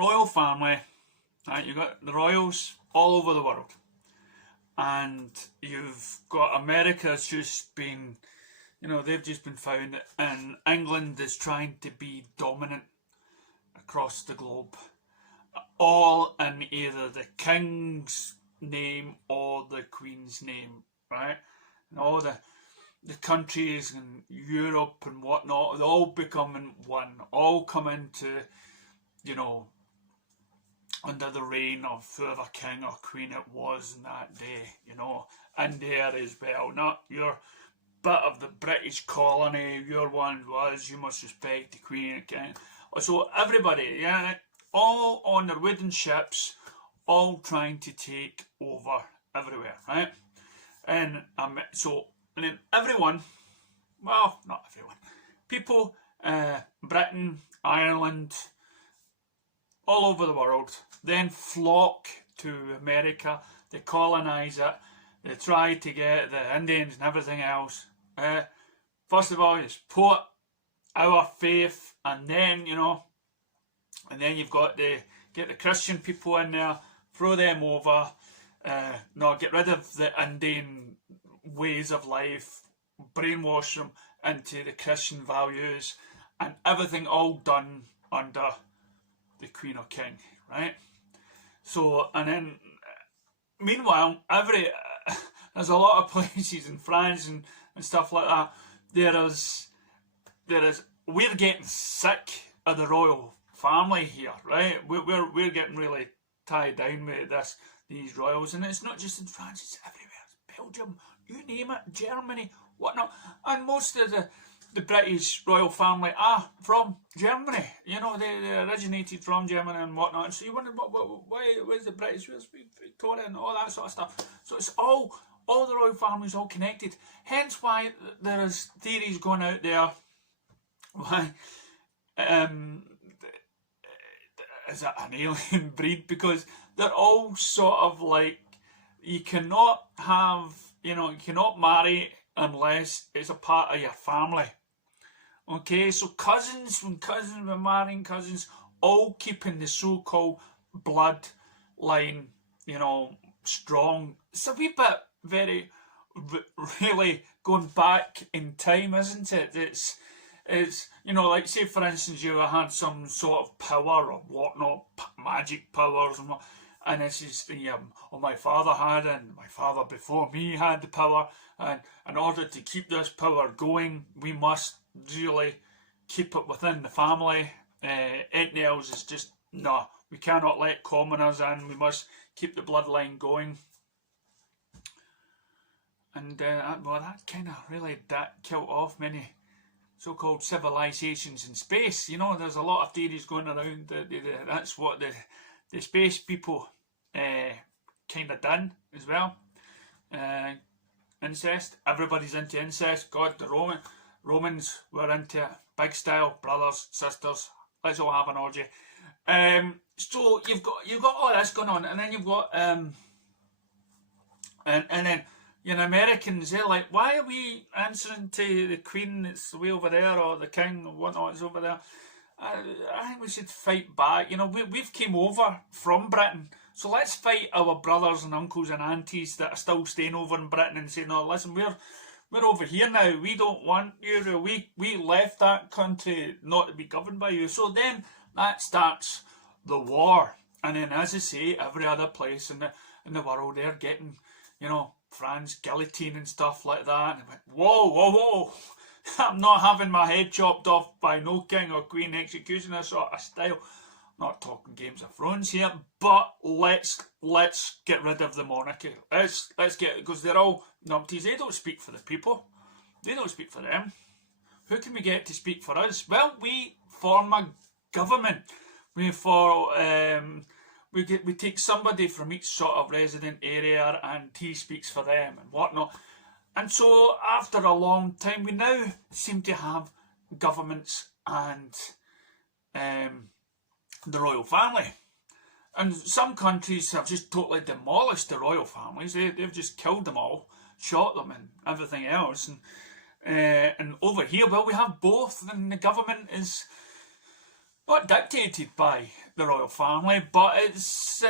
royal family, right? You've got the royals all over the world. And you've got America's just been, they've just been found, and England is trying to be dominant across the globe. All in either the king's name or the queen's name, right? And all the countries in Europe and whatnot, they all becoming one, all come into, under the reign of whoever king or queen it was in that day, and there as well. Not your bit of the British colony, your one was, you must respect the queen and king. So everybody, yeah, all on their wooden ships, all trying to take over everywhere, right? And then everyone, well, not everyone, people, Britain, Ireland, all over the world, then flock to America. They colonise it. They try to get the Indians and everything else. First of all, you put our faith, and then, and then you've got to get the Christian people in there, throw them over, get rid of the Indian ways of life, brainwash them into the Christian values, and everything all done under the Queen or King, right? So, and then, meanwhile, there's a lot of places in France and stuff like that, we're getting sick of the royal family here, right? We're getting really tied down with these royals, and it's not just in France, it's everywhere. It's Belgium, you name it, Germany, whatnot, and most of the British royal family are from Germany. They originated from Germany and whatnot. So you wonder where's the British, where's Victoria and all that sort of stuff. So it's all the royal families all connected. Hence why there is theories going out there. Why is it an alien breed? Because they're all sort of like, you cannot marry unless it's a part of your family. Okay, so cousins were marrying cousins, all keeping the so-called bloodline, strong. It's a wee bit really going back in time, isn't it? It's like, say for instance, you had some sort of power or whatnot, magic powers and this is my father had, and my father before me had the power, and in order to keep this power going, we must really keep it within the family. Anything else is just, no, we cannot let commoners in, we must keep the bloodline going. And that kind of really killed off many so-called civilizations in space. There's a lot of theories going around that that's what the space people kind of done as well. Incest, everybody's into incest. God, the Romans were into it, big style, brothers, sisters, let's all have an orgy. So you've got all this going on, and then you've got and then Americans, they're like, why are we answering to the Queen that's way over there, or the King or whatnot is over there? I think we should fight back. We've came over from Britain, so let's fight our brothers and uncles and aunties that are still staying over in Britain and say, no, listen, we're over here now. We don't want you. We left that country not to be governed by you. So then that starts the war, and then, as I say, every other place in the world, they're getting, France guillotine and stuff like that. And I went, whoa. I'm not having my head chopped off by no king or queen executioner sort of style. Not talking Games of Thrones here, but let's get rid of the monarchy. Let's get, because they're all numpties. They don't speak for the people. They don't speak for them. Who can we get to speak for us? Well, we form a government. We take somebody from each sort of resident area, and he speaks for them and whatnot. And so after a long time, we now seem to have governments and the royal family. And some countries have just totally demolished the royal families. They've just killed them all, shot them and everything else. And over here, well, we have both, and the government is not dictated by the royal family, but it's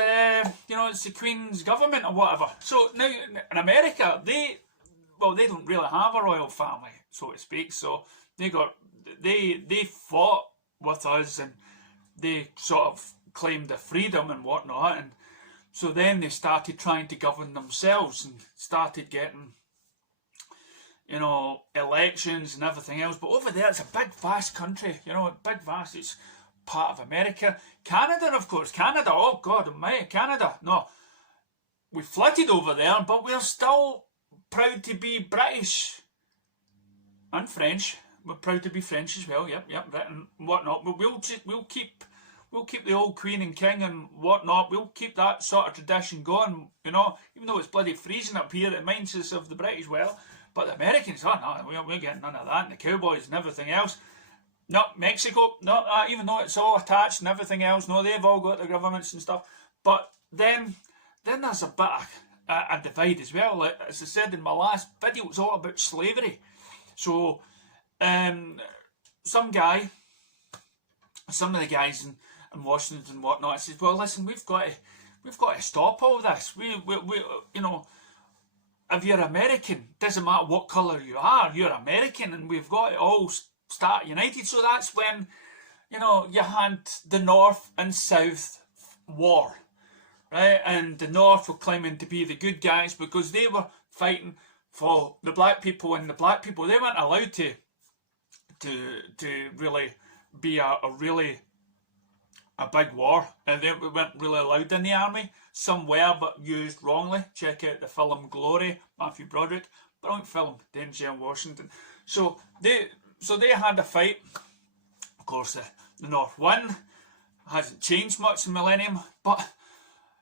you know, it's the Queen's government or whatever. So now in America, they don't really have a royal family, so to speak. So they fought with us, and they sort of claimed their freedom and whatnot, and so then they started trying to govern themselves and started getting, you know, elections and everything else. But over there, it's a big, vast country, you know, big, vast. It's part of America. Canada, of course. Canada, oh God almighty, Canada. No, we flooded over there, but we're still proud to be British and French. We're proud to be French as well. Yep, Britain and whatnot. But we'll keep the old Queen and King and whatnot. We'll keep that sort of tradition going. You know, even though it's bloody freezing up here, it reminds us of the British well. But the Americans, oh no, we're getting none of that. And the Cowboys and everything else. No, Mexico, no, even though it's all attached and everything else, no, they've all got their governments and stuff. But then there's a bit of a divide as well. Like, as I said in my last video, it's all about slavery. So, some of the guys in Washington and whatnot says, well, listen, we've got to stop all this. We you know, if you're American, doesn't matter what colour you are, you're American, and we've got to all start united. So that's when, you know, you had the North and South war, right? And the North were claiming to be the good guys because they were fighting for the black people, and the black people, they weren't allowed to really be a big war, and they weren't really allowed in the army. Some were, but used wrongly. Check out the film Glory, Matthew Broderick, brilliant film, Denzel Washington. So they had a fight. Of course, the North won. Hasn't changed much in millennium, but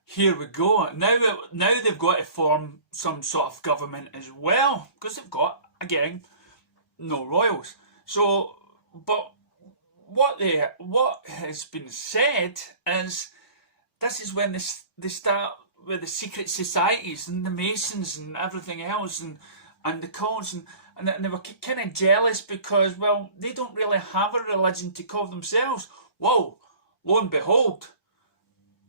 here we go. Now they've got to form some sort of government as well, because they've got, again, no royals. So, but what has been said is this is when they start with the secret societies and the Masons and everything else, and the cults, and they were kind of jealous because, well, they don't really have a religion to call themselves. Whoa, lo and behold,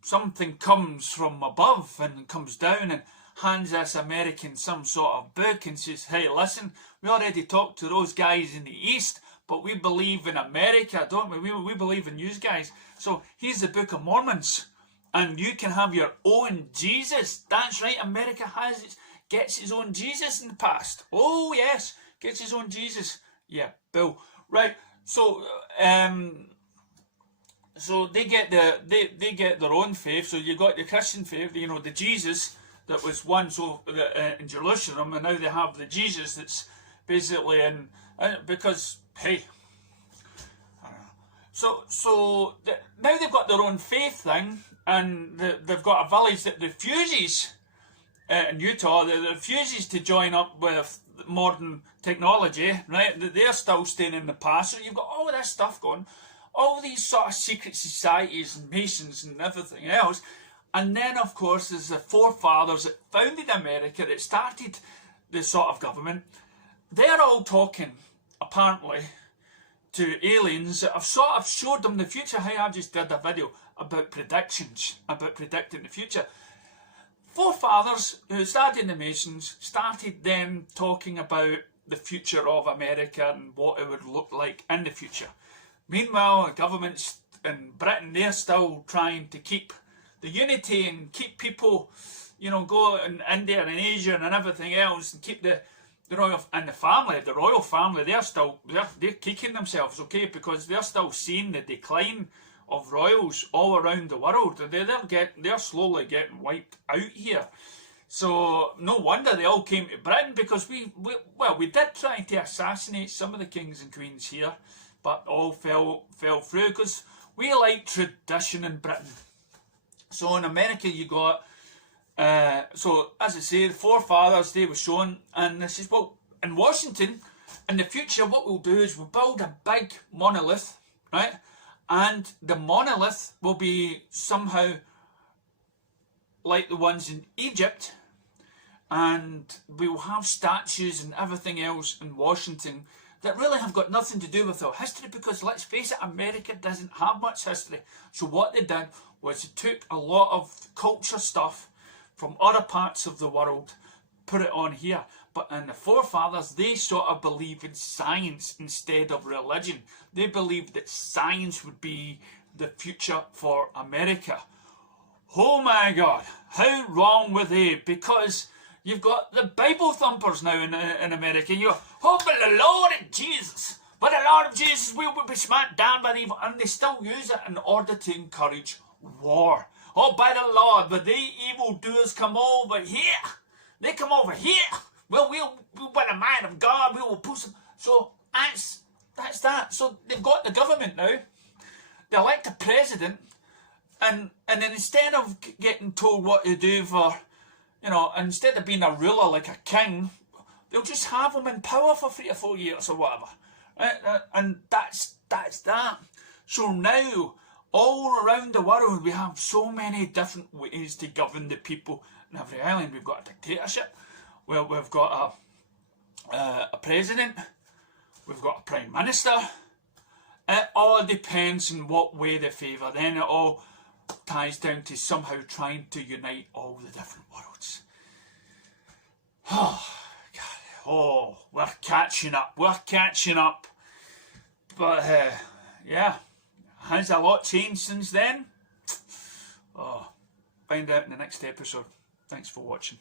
something comes from above and comes down and hands this American some sort of book and says, hey, listen, we already talked to those guys in the East, but we believe in America, don't we? We believe in you guys. So here's the Book of Mormons, and you can have your own Jesus. That's right, America gets its own Jesus in the past. Oh yes, gets its own Jesus. Yeah, Bill. Right. So so they get their own faith. So you got the Christian faith, you know, the Jesus that was once in Jerusalem, and now they have the Jesus that's basically in because hey. So now they've got their own faith thing, and they've got a village that refuses in Utah, that refuses to join up with modern technology, right? They're still staying in the past. So you've got all this stuff going, all these sort of secret societies and Masons and everything else. And then, of course, there's the forefathers that founded America, that started this sort of government. They're all talking, apparently, to aliens that have sort of showed them the future. Hey, I just did a video about predictions, about predicting the future. Forefathers who started in the Masons started then talking about the future of America and what it would look like in the future. Meanwhile, the governments in Britain, they're still trying to keep the unity and keep people, you know, go in India and Asia and everything else, and keep the royal and the royal family. They're kicking themselves, okay, because they're still seeing the decline of royals all around the world. They're slowly getting wiped out here. So no wonder they all came to Britain, because we did try to assassinate some of the kings and queens here, but all fell through because we like tradition in Britain. So in America you got, so as I say, the forefathers, they were shown, and this is, well, in Washington, in the future what we'll do is we'll build a big monolith, right? And the monolith will be somehow like the ones in Egypt, and we will have statues and everything else in Washington that really have got nothing to do with our history, because let's face it, America doesn't have much history. So what they did was they took a lot of culture stuff from other parts of the world, put it on here. But in the forefathers, they sort of believed in science instead of religion. They believed that science would be the future for America. Oh my God, how wrong were they? Because you've got the Bible thumpers now in America. You go, oh, but the Lord Jesus, by the Lord of Jesus, we will be smacked down by the evil. And they still use it in order to encourage war. Oh, by the Lord, but the evildoers come over here. They come over here. Well, we'll by the man of God, we will push them. So that's that. So they've got the government now. They elect a president, and then instead of getting told what to do for, you know, instead of being a ruler like a king, they'll just have him in power for 3 or 4 years or whatever. And that's that. So now, all around the world, we have so many different ways to govern the people. In every island, we've got a dictatorship. Well, we've got a president. We've got a prime minister. It all depends on what way they favour. Then it all ties down to somehow trying to unite all the different worlds. Oh, God. Oh, we're catching up. We're catching up. But, yeah, has a lot changed since then? Oh, find out in the next episode. Thanks for watching.